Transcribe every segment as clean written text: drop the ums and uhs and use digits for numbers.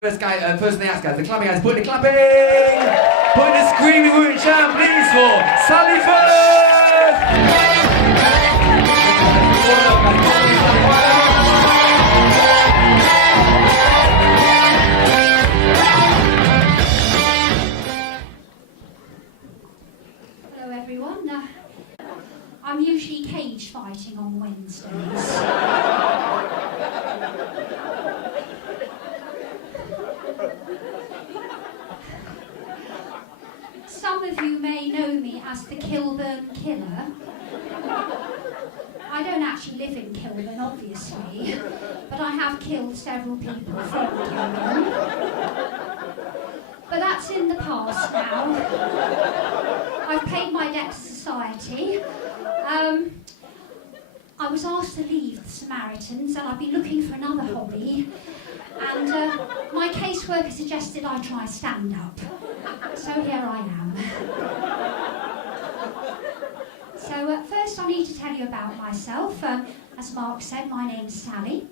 Person they ask, guys. The clapping guys. Put the clapping! Put the screaming rootin' chant, please, for Sally Firth! Hello, everyone. I'm usually cage fighting on Wednesdays. Some of you may know me as the Kilburn Killer. I don't actually live in Kilburn, obviously, but I have killed several people from Kilburn. But that's in the past now. I've paid my debt to society. I was asked to leave the Samaritans, and I've been looking for another hobby. And my caseworker suggested I try stand-up. So here I am. So first I need to tell you about myself. As Mark said, my name's Sally,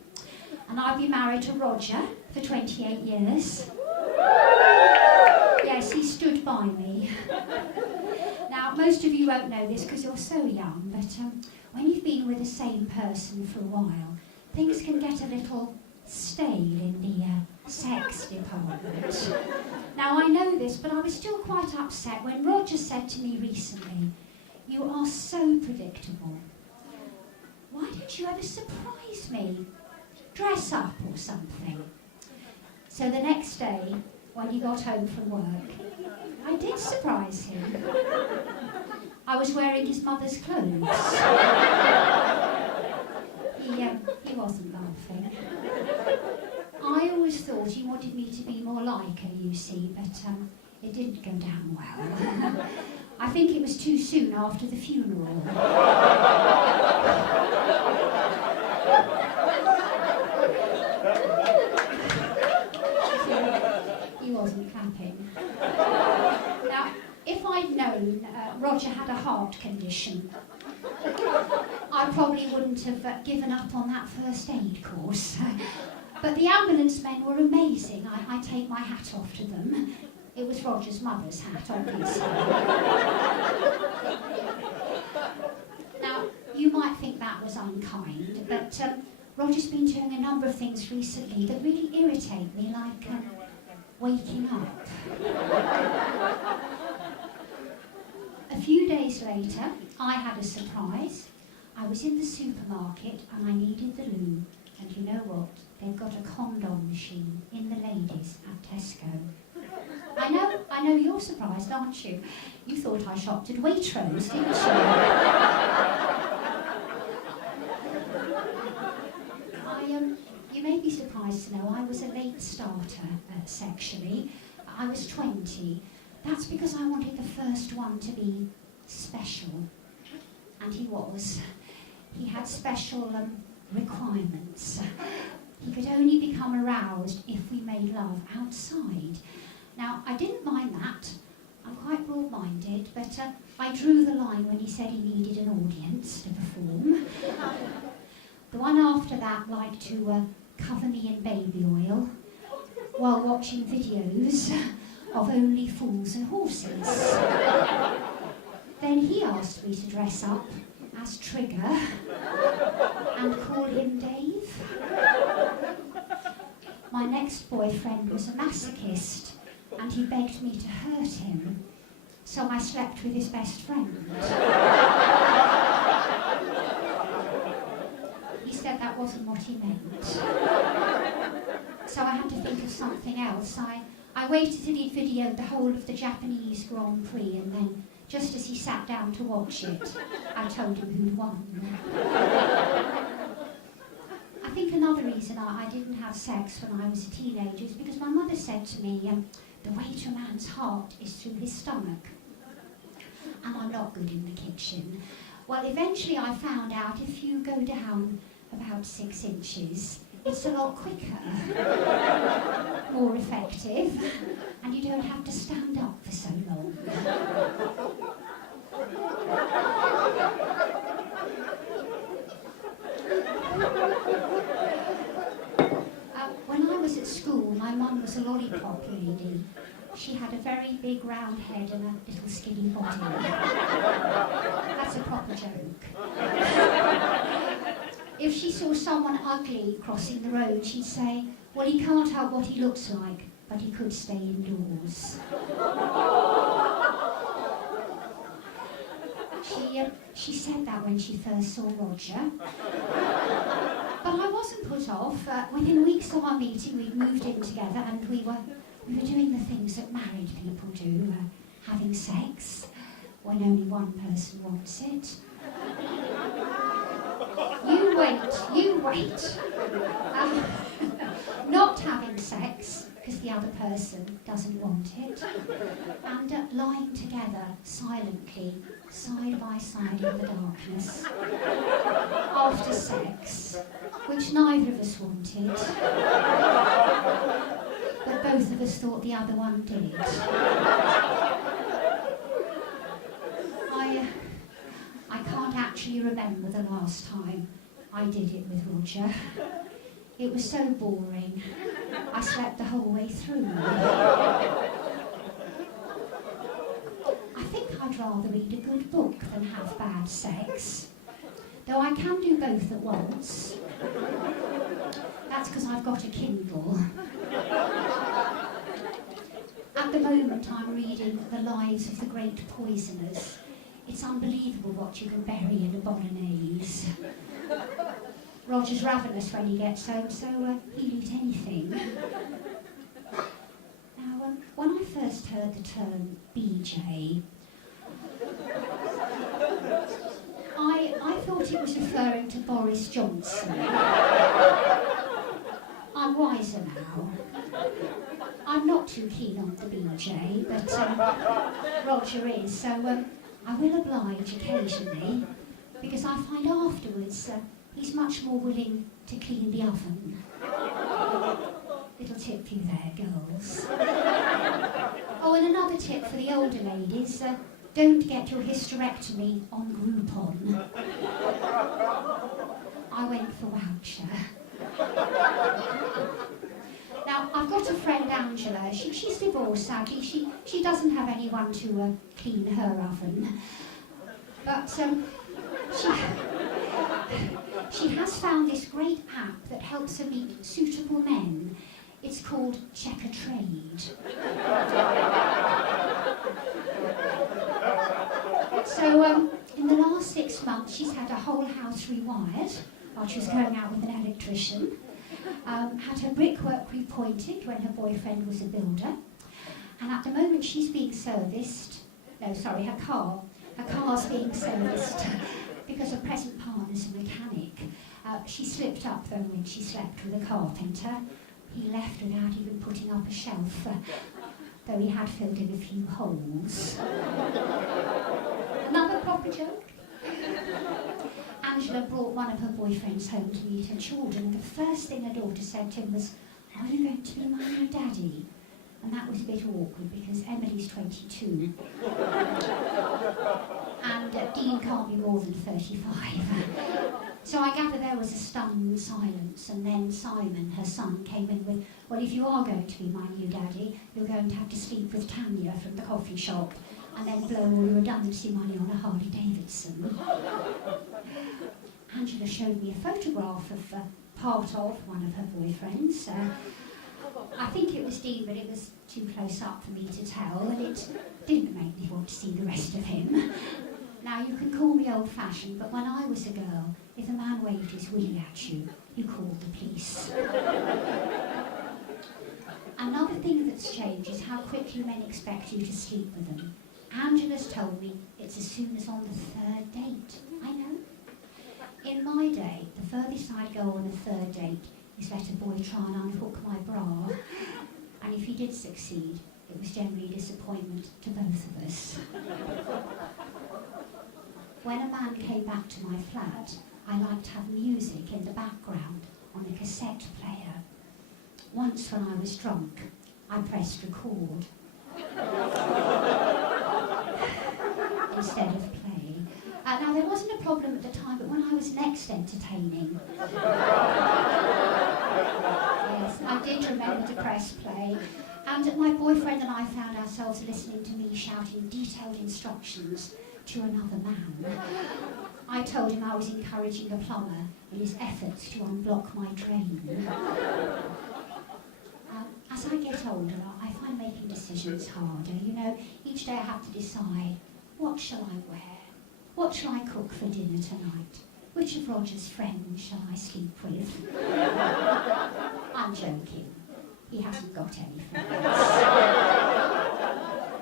and I've been married to Roger for 28 years. Yes, he stood by me. Now, most of you won't know this because you're so young, but when you've been with the same person for a while, things can get a little stale in the sex department. Now, I know this, but I was still quite upset when Roger said to me recently, "You are so predictable. Why don't you ever surprise me? Dress up or something." So the next day, when he got home from work, I did surprise him. I was wearing his mother's clothes. He wasn't laughing. I always thought he wanted me to be more like her, you see, but it didn't go down well. I think it was too soon after the funeral. He wasn't clapping. Now, if I'd known Roger had a heart condition, I probably wouldn't have given up on that first aid course. But the ambulance men were amazing. I take my hat off to them. It was Roger's mother's hat, obviously. Now, you might think that was unkind, but Roger's been doing a number of things recently that really irritate me, like waking up. A few days later, I had a surprise. I was in the supermarket and I needed the loo. And you know what? They've got a condom machine in the ladies at Tesco. I know you're surprised, aren't you? You thought I shopped at Waitrose, didn't you? You may be surprised to know I was a late starter sexually. I was 20. That's because I wanted the first one to be special. And he was. He had special requirements. He could only become aroused if we made love outside. Now, I didn't mind that. I'm quite broad-minded, but I drew the line when he said he needed an audience to perform. The one after that liked to cover me in baby oil while watching videos of Only Fools and Horses. Then he asked me to dress up as Trigger and call him Dave. My next boyfriend was a masochist and he begged me to hurt him, so I slept with his best friend. He said that wasn't what he meant. So I had to think of something else. I waited till he'd videoed the whole of the Japanese Grand Prix, and then just as he sat down to watch it, I told him who'd won. I think another reason I didn't have sex when I was a teenager is because my mother said to me, the way to a man's heart is through his stomach. And I'm not good in the kitchen. Well, eventually I found out if you go down about 6 inches, it's a lot quicker, more effective, and you don't have to stand up for so long. When I was at school, my mum mum was a lollipop lady. She had a very big round head and a little skinny body. That's a proper joke. If she saw someone ugly crossing the road, she'd say, well, he can't help what he looks like, but he could stay indoors. She said that when she first saw Roger. But I wasn't put off. Within weeks of our meeting, we'd moved in together and we were doing the things that married people do, having sex when only one person wants it. You wait. Not having sex because the other person doesn't want it, and lying together silently, side by side in the darkness, after sex, which neither of us wanted, but both of us thought the other one did. I can't actually remember the last time I did it with Roger. It was so boring. I slept the whole way through. I think I'd rather read a good book than have bad sex, though I can do both at once. That's because I've got a Kindle. At the moment I'm reading The Lives of the Great Poisoners. It's unbelievable what you can bury in a bolognese. Roger's ravenous when he gets home, so he'll eat anything. Now, when I first heard the term BJ, I thought it was referring to Boris Johnson. I'm wiser now. I'm not too keen on the BJ, but Roger is, so I will oblige occasionally, because I find afterwards he's much more willing to clean the oven. Little tip for you there, girls. Oh, and another tip for the older ladies, don't get your hysterectomy on Groupon. I went for voucher. Now, I've got a friend, Angela. She's divorced, sadly. She doesn't have anyone to clean her oven. But she has found this great app that helps her meet suitable men. It's called Check a Trade. So, in the last 6 months, she's had her whole house rewired while she was going out with an electrician. Had her brickwork repointed when her boyfriend was a builder. And at the moment she's being serviced, her car's being serviced because her present partner's a mechanic. She slipped up though when she slept with a carpenter. He left without even putting up a shelf, though he had filled in a few holes. Another proper joke. Angela brought one of her boyfriends home to meet her children. The first thing her daughter said to him was, "Are you going to be my new daddy?" And that was a bit awkward because Emily's 22 and Dean can't be more than 35. So I gather there was a stunned silence, and then Simon, her son, came in with, "Well, if you are going to be my new daddy, you're going to have to sleep with Tanya from the coffee shop and then blow all your redundancy money on a Harley Davidson." Angela showed me a photograph of part of one of her boyfriends. I think it was Dean, but it was too close up for me to tell, and it didn't make me want to see the rest of him. Now, you can call me old-fashioned, but when I was a girl, if a man waved his willy at you, you called the police. Another thing that's changed is how quickly men expect you to sleep with them. Angela's told me it's as soon as on the 3rd date. I know. In my day, the furthest I'd go on a 3rd date is let a boy try and unhook my bra, and if he did succeed, it was generally a disappointment to both of us. When a man came back to my flat, I liked to have music in the background on a cassette player. Once when I was drunk, I pressed record instead of play. Now, there wasn't a problem at the time, but when I was next entertaining, yes, I did Roger made the depressed play. And my boyfriend and I found ourselves listening to me shouting detailed instructions to another man. I told him I was encouraging the plumber in his efforts to unblock my drain. As I get older, I find making decisions harder. You know, each day I have to decide, what shall I wear? What shall I cook for dinner tonight? Which of Roger's friends shall I sleep with? I'm joking. He hasn't got any friends.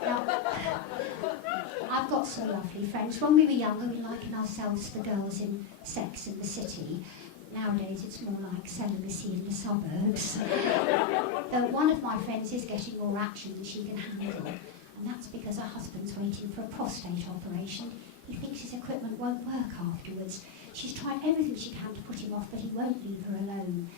Now, I've got so lovely friends. When we were younger, we likened ourselves to the girls in Sex and the City. Nowadays, it's more like celibacy in the suburbs. Though one of my friends is getting more action than she can handle, and that's because her husband's waiting for a prostate operation. He thinks his equipment won't work afterwards. She's tried everything she can to put him off, but he won't leave her alone.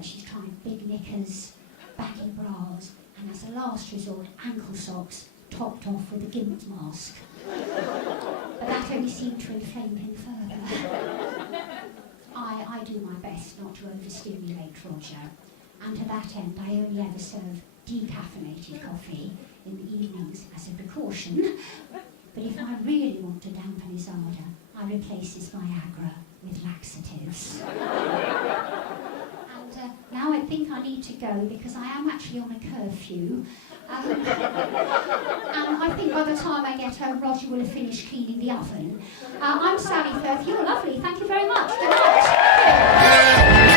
She's trying big knickers, baggy bras, and as a last resort, ankle socks, topped off with a gimp mask. But that only seemed to inflame him further. I do my best not to overstimulate Roger, and to that end I only ever serve decaffeinated coffee in the evenings as a precaution. But if I really want to dampen his ardour, I replace his Viagra with laxatives. And now I think I need to go because I am actually on a curfew. And I think by the time I get home, Roger will have finished cleaning the oven. I'm Sally Firth. You're lovely. Thank you very much.